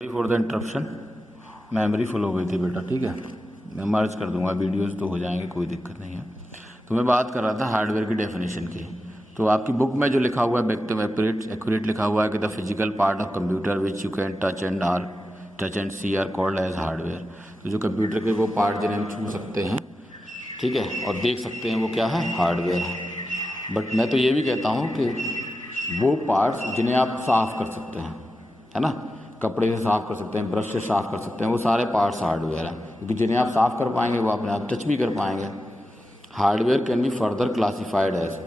Sorry for the interruption. Memory full हो गई थी बेटा, ठीक है। मैं मर्ज कर दूंगा, वीडियोस तो हो जाएंगे, कोई दिक्कत नहीं है। तो मैं बात कर रहा था हार्डवेयर की डेफिनेशन की। तो आपकी बुक में जो लिखा हुआ है एकदम एक्यूरेट लिखा हुआ है कि the physical part of computer which you can touch and see are called as hardware. तो जो कंप्यूटर के वो पार्ट जिन्हें हम छू सकते हैं, ठीक है, और देख सकते हैं, वो क्या है? हार्डवेयर है। बट मैं तो ये भी कहता हूँ कि वो पार्ट्स जिन्हें आप साफ़ कर सकते हैं, है ना, कपड़े से साफ़ कर सकते हैं, ब्रश से साफ़ कर सकते हैं, वो सारे पार्ट्स हार्डवेयर हैं। क्योंकि जिन्हें आप साफ़ कर पाएंगे वो अपने आप टच भी कर पाएंगे। Hardware can be further classified as,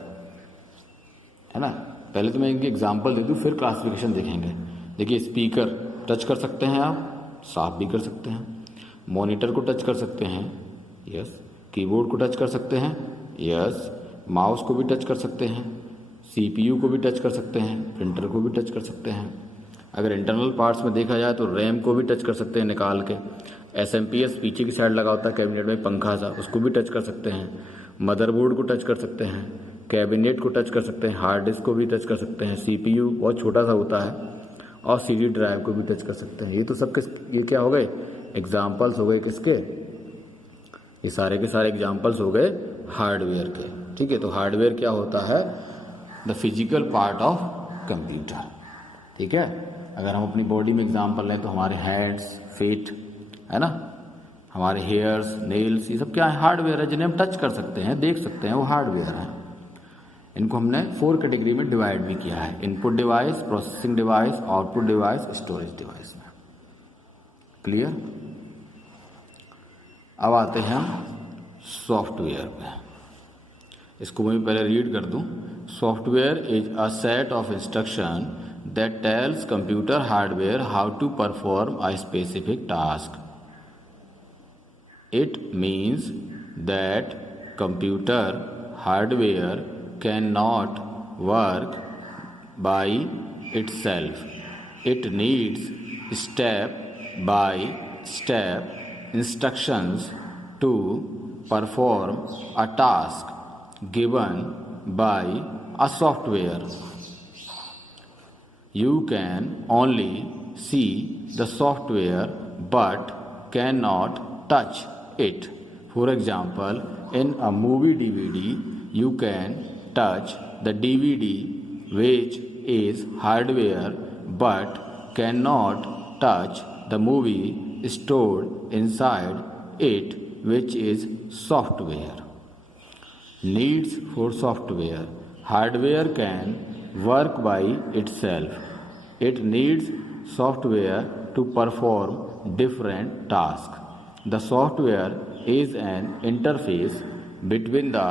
है ना। पहले तो मैं इनकी एग्जांपल दे दूँ, फिर क्लासिफिकेशन देखेंगे। देखिए, स्पीकर टच कर सकते हैं, आप साफ़ भी कर सकते हैं। मॉनिटर को टच कर सकते हैं, यस। कीबोर्ड को टच कर सकते हैं, यस। माउस को भी टच कर सकते हैं, सीपीयू को भी टच कर सकते हैं, प्रिंटर को भी टच कर सकते हैं। अगर इंटरनल पार्ट्स में देखा जाए तो रैम को भी टच कर सकते हैं निकाल के। एसएमपीएस पीछे की साइड लगा होता है कैबिनेट में, पंखा सा, उसको भी टच कर सकते हैं। मदरबोर्ड को टच कर सकते हैं, कैबिनेट को टच कर सकते हैं, हार्ड डिस्क को भी टच कर सकते हैं, सीपीयू बहुत छोटा सा होता है, और सीडी ड्राइव को भी टच कर सकते हैं। ये तो सब ये क्या हो गए? एग्जाम्पल्स हो गए किसके? ये सारे के सारे एग्जाम्पल्स हो गए हार्डवेयर के, ठीक है। तो हार्डवेयर क्या होता है? The physical part of computer, ठीक है। अगर हम अपनी बॉडी में एग्जाम्पल लें तो हमारे हैंड्स, फीट, है ना, हमारे हेयर्स, नेल्स, ये सब क्या है? हार्डवेयर है, जिन्हें हम टच कर सकते हैं, देख सकते हैं, वो हार्डवेयर है। इनको हमने 4 कैटेगरी में डिवाइड भी किया है: input device, processing device, output device, storage device में। क्लियर? अब आते हैं हम सॉफ्टवेयर पे। इसको मैं पहले रीड कर दूं। Software is a set of instruction that tells computer hardware how to perform a specific task. It means that computer hardware cannot work by itself. It needs step by step instructions to perform a task given by a software. You can only see the software but cannot touch it. For example, in a movie DVD, you can touch the DVD, which is hardware, but cannot touch the movie stored inside it, which is software. Needs for software. Hardware can work by itself. It needs software to perform different tasks. The software is an interface between the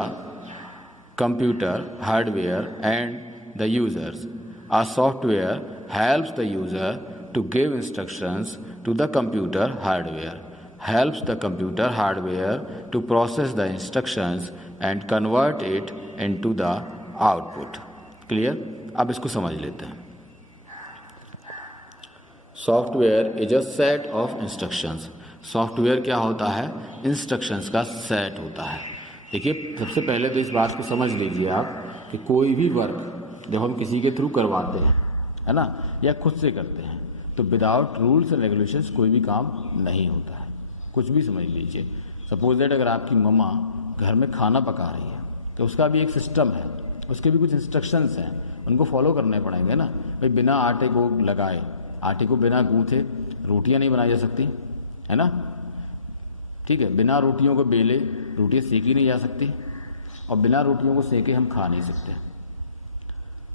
computer hardware and the users. A software helps the user to give instructions to the computer hardware, helps the computer hardware to process the instructions and convert it into the output. Clear? अब इसको समझ लेते हैं। Software is a set of instructions. Software क्या होता है? Instructions का set होता है। देखिए, सबसे पहले तो इस बात को समझ लीजिए आप कि कोई भी वर्क जब हम किसी के थ्रू करवाते हैं, है ना, या खुद से करते हैं, तो विदाउट रूल्स एंड रेगुलेशंस कोई भी काम नहीं होता है। कुछ भी समझ लीजिए। सपोज दैट अगर आपकी मम्मा घर में खाना पका रही है तो उसका भी एक सिस्टम है, उसके भी कुछ इंस्ट्रक्शंस हैं, उनको फॉलो करने पड़ेंगे ना। भाई बिना आटे को लगाए, आटे को बिना गूँथे रोटियां नहीं बनाई जा सकती, है ना, ठीक है। बिना रोटियों को बेले रोटियां सेकी नहीं जा सकती, और बिना रोटियों को सेके हम खा नहीं सकते।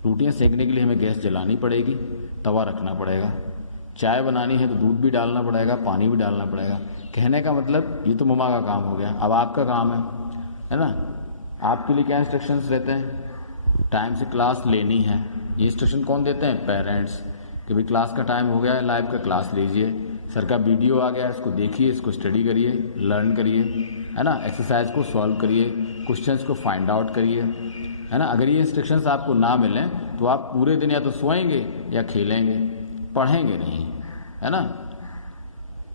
रोटियां सेकने के लिए हमें गैस जलानी पड़ेगी, तवा रखना पड़ेगा, चाय बनानी है तो दूध भी डालना पड़ेगा, पानी भी डालना पड़ेगा। कहने का मतलब ये तो मम्मा का काम हो गया, अब आपका काम है ना। आपके लिए क्या इंस्ट्रक्शंस रहते हैं? टाइम से क्लास लेनी है, ये इंस्ट्रक्शन कौन देते हैं? पेरेंट्स। कि भाई क्लास का टाइम हो गया है, लाइव का क्लास लीजिए, सर का वीडियो आ गया है, इसको देखिए, इसको स्टडी करिए, लर्न करिए, है ना, एक्सरसाइज को सॉल्व करिए, क्वेश्चंस को फाइंड आउट करिए, है ना। अगर ये इंस्ट्रक्शंस आपको ना मिलें तो आप पूरे दिन या तो सोएंगे या खेलेंगे, पढ़ेंगे नहीं, है ना।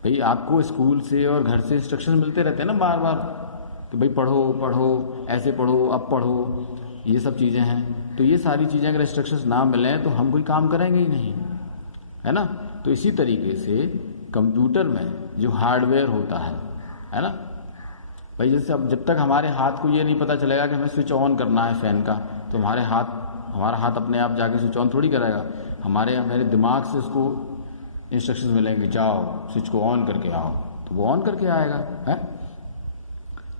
भाई आपको स्कूल से और घर से इंस्ट्रक्शन मिलते रहते हैं ना बार बार कि भाई पढ़ो पढ़ो, ऐसे पढ़ो, अब पढ़ो, ये सब चीज़ें हैं। तो ये सारी चीज़ें अगर इंस्ट्रक्शंस ना मिलें तो हम कोई काम करेंगे ही नहीं, है ना। तो इसी तरीके से कंप्यूटर में जो हार्डवेयर होता है ना भाई, जैसे अब जब तक हमारे हाथ को ये नहीं पता चलेगा कि हमें स्विच ऑन करना है फ़ैन का, तो हमारा हाथ अपने आप जाके स्विच ऑन थोड़ी करेगा। हमारे दिमाग से उसको इंस्ट्रक्शंस मिलेंगे, जाओ स्विच को ऑन करके आओ, तो वो ऑन करके आएगा है।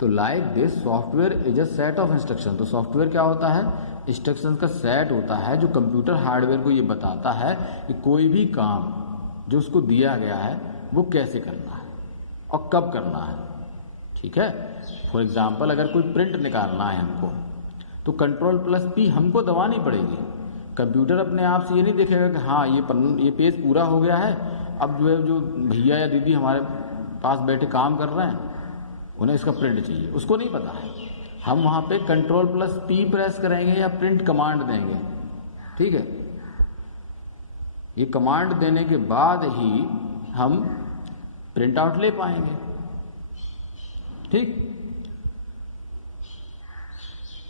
तो like this software is a set of instruction. तो सॉफ्टवेयर क्या होता है? इंस्ट्रक्शन का सेट होता है जो कंप्यूटर हार्डवेयर को ये बताता है कि कोई भी काम जो उसको दिया गया है वो कैसे करना है और कब करना है। ठीक है, फॉर एग्जाम्पल अगर कोई प्रिंट निकालना है हमको, तो Ctrl+P हमको दबानी पड़ेगी। कंप्यूटर अपने आप से ये नहीं देखेगा कि हाँ ये पेज पूरा हो गया है, अब जो भैया या दीदी हमारे पास बैठे काम कर रहे हैं उन्हें इसका प्रिंट चाहिए, उसको नहीं पता है। हम वहाँ पे Ctrl+P प्रेस करेंगे या प्रिंट कमांड देंगे। ठीक है, ये कमांड देने के बाद ही हम प्रिंट आउट ले पाएंगे। ठीक,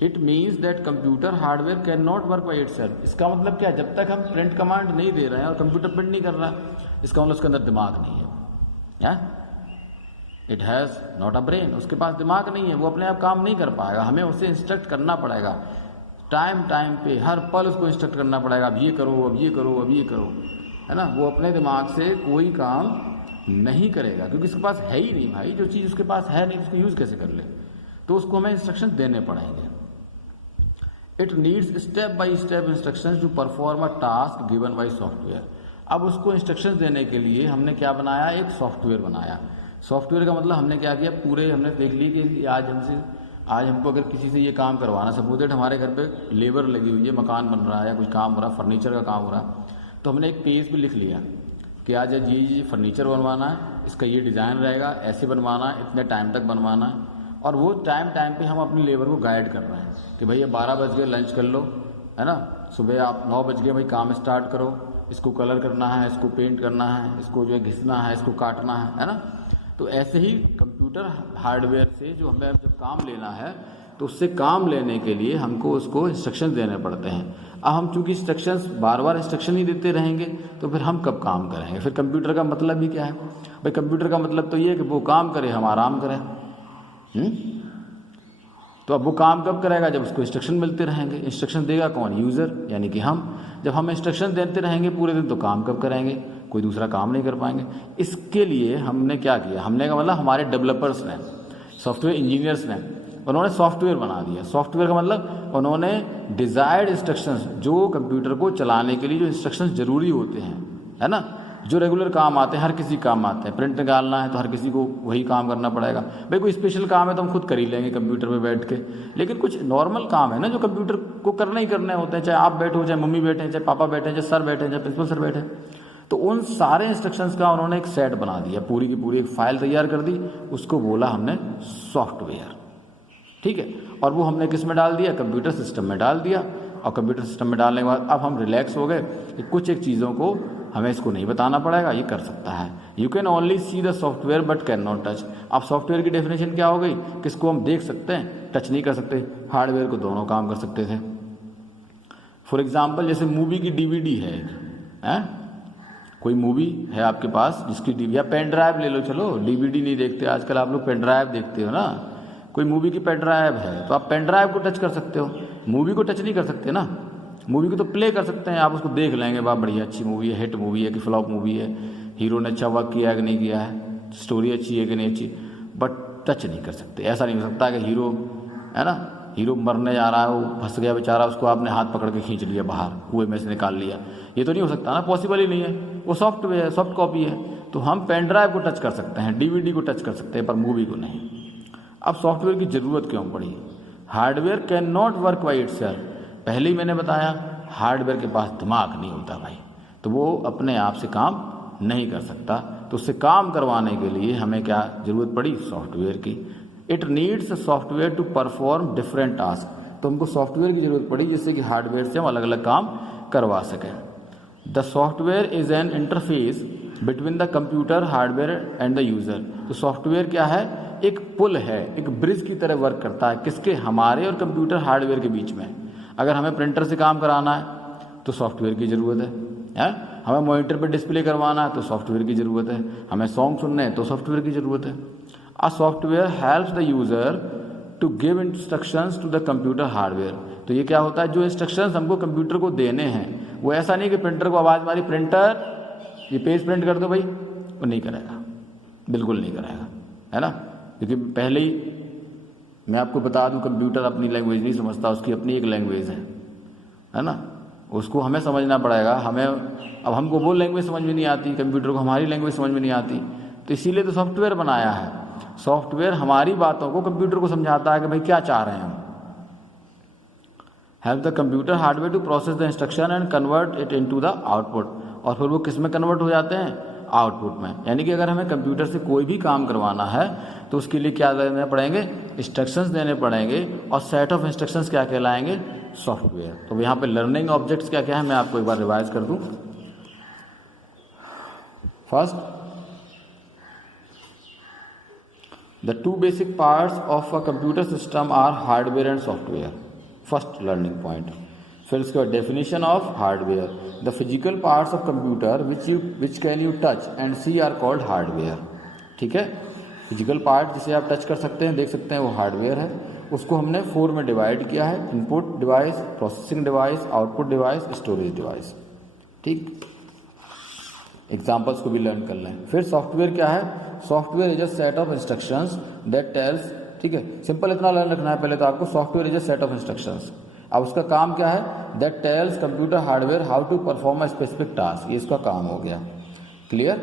it means that computer hardware can not work by it self. इसका मतलब क्या? जब तक हम प्रिंट कमांड नहीं दे रहे हैं और कंप्यूटर प्रिंट नहीं कर रहा, इसका मतलब उसके अंदर दिमाग नहीं है। It has not a brain, उसके पास दिमाग नहीं है, वो अपने आप काम नहीं कर पाएगा। हमें उसे इंस्ट्रक्ट करना पड़ेगा, टाइम पे हर पल उसको इंस्ट्रक्ट करना पड़ेगा, अब ये करो, अब ये करो, अब ये करो, है ना। वो अपने दिमाग से कोई काम नहीं करेगा क्योंकि उसके पास है ही नहीं भाई। जो चीज़ उसके पास है नहीं उसको यूज़ कैसे कर ले? तो उसको हमें इंस्ट्रक्शन देने पड़ेंगे। It needs step by step instructions to perform a task given by software. अब उसको इंस्ट्रक्शंस देने के लिए हमने क्या बनाया? एक सॉफ्टवेयर बनाया। सॉफ्टवेयर का मतलब हमने क्या किया? हमने देख ली कि आज हमको अगर किसी से ये काम करवाना, सपोज दैट हमारे घर पे लेबर लगी हुई है, मकान बन रहा है या कुछ काम हो रहा है, फर्नीचर का काम हो रहा है, तो हमने एक पेज पे लिख लिया कि आज ये फर्नीचर बनवाना है, इसका ये डिज़ाइन रहेगा, ऐसे बनवाना है, इतने टाइम तक बनवाना है। और वो टाइम पे हम अपनी लेबर को गाइड कर रहे हैं कि भैया 12 बज गए लंच कर लो, है ना। सुबह आप 9 बज गए भाई काम स्टार्ट करो, इसको कलर करना है, इसको पेंट करना है, इसको जो है घिसना है, इसको काटना है ना। तो ऐसे ही कंप्यूटर हार्डवेयर से जो हमें जब काम लेना है तो उससे काम लेने के लिए हमको उसको इंस्ट्रक्शन देने पड़ते हैं। अब हम चूँकि इंस्ट्रक्शंस बार इंस्ट्रक्शन ही देते रहेंगे तो फिर हम कब काम करेंगे? फिर कंप्यूटर का मतलब ही क्या है भाई? कंप्यूटर का मतलब तो ये है कि वो काम करे, हम आराम करें। तो अब वो काम कब करेगा? जब उसको इंस्ट्रक्शन मिलते रहेंगे। इंस्ट्रक्शन देगा कौन? यूज़र, यानी कि हम। जब हम इंस्ट्रक्शन देते रहेंगे पूरे दिन तो काम कब करेंगे? कोई दूसरा काम नहीं कर पाएंगे। इसके लिए हमने क्या किया? हमने का मतलब हमारे डेवलपर्स ने, सॉफ्टवेयर इंजीनियर्स ने, उन्होंने सॉफ्टवेयर बना दिया। सॉफ्टवेयर का मतलब उन्होंने डिज़ायर्ड इंस्ट्रक्शंस, जो कंप्यूटर को चलाने के लिए जो इंस्ट्रक्शंस ज़रूरी होते हैं, है ना, जो रेगुलर काम आते हैं, हर किसी काम आते हैं। प्रिंट निकालना है तो हर किसी को वही काम करना पड़ेगा। भाई कोई स्पेशल काम है तो हम खुद कर ही लेंगे कंप्यूटर पे बैठ के, लेकिन कुछ नॉर्मल काम है ना जो कंप्यूटर को करना ही करने होते हैं, चाहे आप बैठो, चाहे मम्मी बैठे, चाहे पापा बैठे, चाहे सर बैठे, चाहे प्रिंसिपल सर बैठे। तो उन सारे इंस्ट्रक्शंस का उन्होंने एक सेट बना दिया, पूरी की पूरी एक फाइल तैयार कर दी, उसको बोला हमने सॉफ्टवेयर। ठीक है, और वो हमने किस में डाल दिया? कंप्यूटर सिस्टम में डाल दिया। और कंप्यूटर सिस्टम में डालने के बाद अब हम रिलैक्स हो गए कि कुछ एक चीज़ों को हमें इसको नहीं बताना पड़ेगा, ये कर सकता है। You can only see the software but can not touch. अब सॉफ्टवेयर की डेफिनेशन क्या हो गई? किसको हम देख सकते हैं, टच नहीं कर सकते। हार्डवेयर को दोनों काम कर सकते थे। फॉर एग्जाम्पल जैसे मूवी की DVD है, कोई मूवी है आपके पास जिसकी DVD, या पेन ड्राइव ले लो, चलो DVD नहीं देखते आजकल आप लोग, पेन ड्राइव देखते हो ना। कोई मूवी की पेन ड्राइव है तो आप पेन ड्राइव को टच कर सकते हो, मूवी को टच नहीं कर सकते ना। मूवी को तो प्ले कर सकते हैं, आप उसको देख लेंगे, वाह बढ़िया अच्छी मूवी है, हिट मूवी है कि फ्लॉप मूवी है, हीरो ने अच्छा वर्क किया है कि नहीं किया है, स्टोरी अच्छी है कि नहीं अच्छी, बट टच नहीं कर सकते। ऐसा नहीं हो सकता कि हीरो, है ना, हीरो मरने जा रहा है, वो फंस गया बेचारा, उसको आपने हाथ पकड़ के खींच लिया बाहर, कुएं में से निकाल लिया, ये तो नहीं हो सकता ना, पॉसिबल ही नहीं है। वो सॉफ्टवेयर है, सॉफ्ट कॉपी है। तो हम पेन ड्राइव को टच कर सकते हैं, DVD को टच कर सकते हैं, पर मूवी को नहीं। अब सॉफ्टवेयर की ज़रूरत क्यों पड़ी? Hardware can not work by itself. पहले ही मैंने बताया हार्डवेयर के पास दिमाग नहीं होता भाई, तो वो अपने आप से काम नहीं कर सकता। तो उससे काम करवाने के लिए हमें क्या ज़रूरत पड़ी? सॉफ्टवेयर की। It needs software to perform different task. तो हमको सॉफ्टवेयर की ज़रूरत पड़ी जिससे कि हार्डवेयर से हम अलग अलग काम करवा सकें। The software is an interface between the computer hardware and the user. तो सॉफ्टवेयर क्या है? एक पुल है, एक ब्रिज की तरह वर्क करता है। किसके? हमारे और कंप्यूटर हार्डवेयर के बीच में। अगर हमें प्रिंटर से काम कराना है तो सॉफ्टवेयर की ज़रूरत है। हमें मॉनिटर पे डिस्प्ले करवाना है तो सॉफ्टवेयर की ज़रूरत है, हमें सॉन्ग सुनने हैं तो सॉफ्टवेयर की ज़रूरत है। A software helps the user to give instructions to the computer hardware. तो ये क्या होता है, जो इंस्ट्रक्शंस हमको कंप्यूटर को देने हैं वो ऐसा नहीं कि प्रिंटर को आवाज़ मारी, प्रिंटर ये पेज प्रिंट कर दो भाई, वो नहीं करेगा, बिल्कुल नहीं करेगा, है ना। क्योंकि पहले ही मैं आपको बता दूं, कंप्यूटर अपनी लैंग्वेज नहीं समझता, उसकी अपनी एक लैंग्वेज है ना। उसको हमें समझना पड़ेगा। हमें अब हमको वो लैंग्वेज समझ में नहीं आती, कंप्यूटर को हमारी लैंग्वेज समझ में नहीं आती, तो इसीलिए तो सॉफ्टवेयर बनाया है। सॉफ्टवेयर हमारी बातों को कंप्यूटर को समझाता है कि भाई क्या चाह रहे हैं हम। Help the computer hardware to process the instruction and convert it into the output. और फिर वो किस में कन्वर्ट हो जाते हैं, आउटपुट में। यानी कि अगर हमें कंप्यूटर से कोई भी काम करवाना है तो उसके लिए क्या देने पड़ेंगे, इंस्ट्रक्शंस देने पड़ेंगे, और सेट ऑफ इंस्ट्रक्शंस क्या कहलाएंगे, सॉफ्टवेयर। तो यहाँ पे लर्निंग ऑब्जेक्ट्स क्या क्या है, मैं आपको एक बार रिवाइज कर दूं। First, the two basic parts of a computer system are hardware and software, first learning point. फिर उसके बाद definition of hardware, the physical parts of computer which can you touch and see are called hardware. ठीक है, physical part जिसे आप touch कर सकते हैं, देख सकते हैं, वो हार्डवेयर है। उसको हमने 4 में डिवाइड किया है, input device, processing device, output device, storage device. ठीक, एग्जाम्पल्स को भी लर्न कर लें। फिर सॉफ्टवेयर क्या है, software is a set of instructions that tells, ठीक है, सिंपल इतना लर्न रखना है पहले तो आपको, software is a set of instructions. अब उसका काम क्या है, that tells computer hardware how to perform a specific task, ये इसका काम हो गया। क्लियर।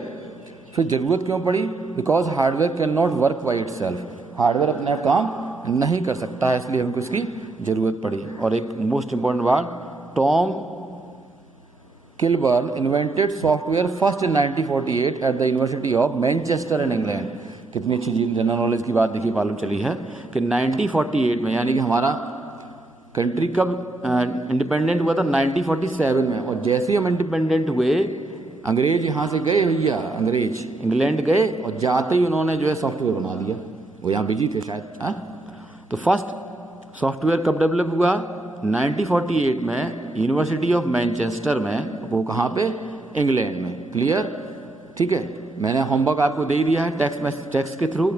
फिर जरूरत क्यों पड़ी, because hardware can not work by it self, hardware अपने आप काम नहीं कर सकता है, इसलिए हमको इसकी जरूरत पड़ी। और एक मोस्ट इंपॉर्टेंट बात, Tom Kilburn invented software first in 1948 at the university of Manchester in England. कितनी अच्छी जनरल नॉलेज की बात देखिए मालूम चली है कि 1948 में, यानी कि हमारा कंट्री कब इंडिपेंडेंट हुआ था, 1947 में। और जैसे ही हम इंडिपेंडेंट हुए, अंग्रेज यहाँ से गए भैया, अंग्रेज इंग्लैंड गए और जाते ही उन्होंने जो है सॉफ्टवेयर बना दिया। वो यहाँ बिजी थे शायद। तो फर्स्ट सॉफ्टवेयर कब डेवलप हुआ, 1948 में, यूनिवर्सिटी ऑफ मैनचेस्टर में। वो कहाँ पे, इंग्लैंड में। क्लियर। ठीक है, मैंने होमवर्क आपको दे ही दिया है टेक्स्ट के through.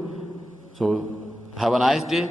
So have a nice day.